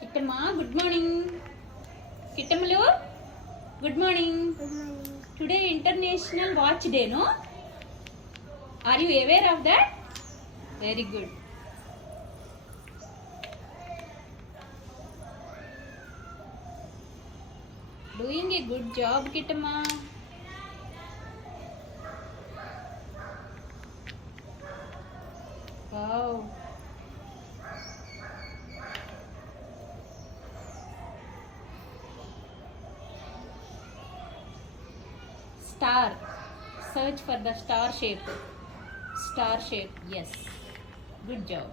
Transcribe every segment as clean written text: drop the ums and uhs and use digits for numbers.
కిట్టమ్మా good morning. కిట్టమ్మలు good morning. Today international watch day no? Are you aware of that? Very good. Doing a good job Kittamma. Wow. Star. Search for the star shape. Star shape. Yes. Good job.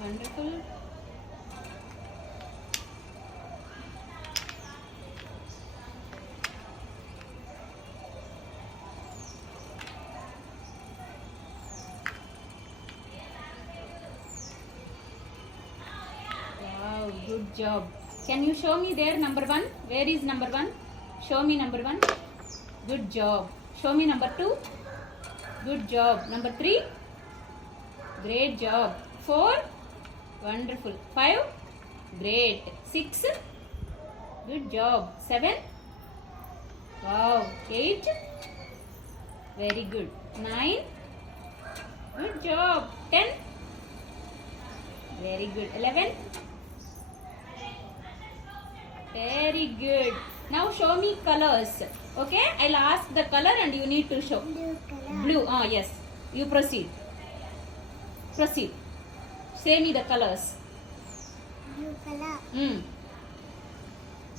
Wonderful. Good job. Can you show me there number 1? Where is number 1? Show me number 1. Good job. Show me number 2. Good job. Number 3. Great job. 4. Wonderful. 5. Great. 6. Good job. 7. Wow. 8. Very good. 9. Good job. 10. Very good. 11. Very good. Now show me colors. Okay, I'll ask the color and you need to show. Blue. Ah, yes. You proceed. Proceed. Say me the colors. Blue color.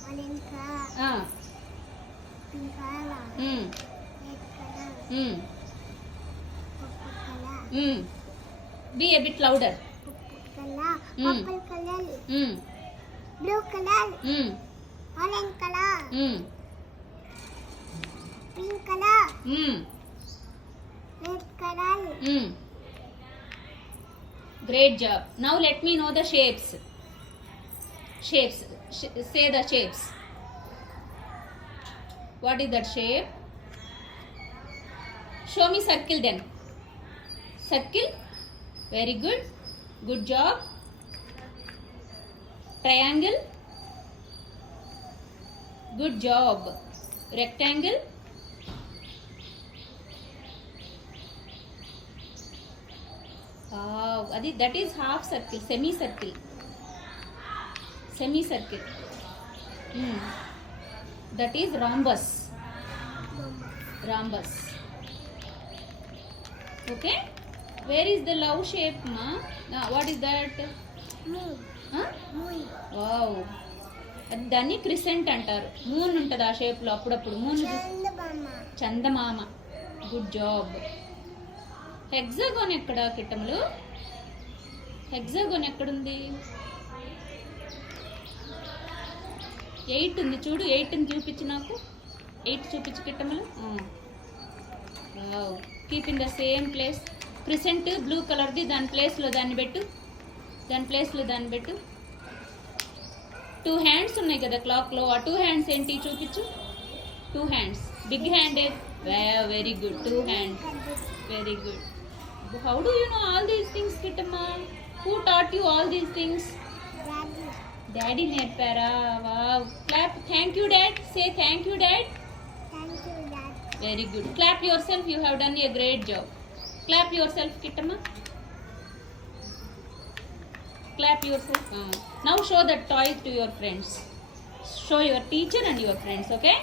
Orange color. Pink color. Red color. Purple color. Be a bit louder. Purple color. Blue color. Orange color. Pink color. Red color. Great job. Now let me know the shapes. Shapes. Say the shapes. What is that shape? Show me circle then. Circle. Very good. Good job. Triangle. Good job. Rectangle. Wow, that is half circle. Semicircle. Semicircle. That is rhombus. Rhombus. Okay. Where is the love shape, ma? What is that? Moon. Wow, దాన్ని crescent అంటారు. Moon ఉంటుంది ఆ షేప్లో అప్పుడప్పుడు. Moon చందమామ. Good job. Hexagon ఎక్కడ కిట్టములు? హెక్సాగోన్ ఎక్కడుంది? 8 ఉంది చూడు. 8ని చూపించు నాకు. 8 చూపించు కిట్టములు. Wow. Keep in the same place. Crescent blue కలర్ది. దాని ప్లేస్లో దాన్ని పెట్టు. దాని ప్లేస్లో దాన్ని పెట్టు. 2 హ్యాండ్స్ ఉన్నాయి కదా క్లాక్లో. ఆ 2 హ్యాండ్స్ ఏంటి చూపించు. 2 hands. Big hand. Very good. 2 hands. Very good. How do you know all these things Kittamma? Who taught you all these things? Daddy నేర్పారా? Wow. Clap. Thank you dad. Say thank you dad. Very good. Clap yourself. You have done a great job. Clap yourself Kittamma. Clap yourself. Now show the toys to your friends. Show your teacher and your friends, okay?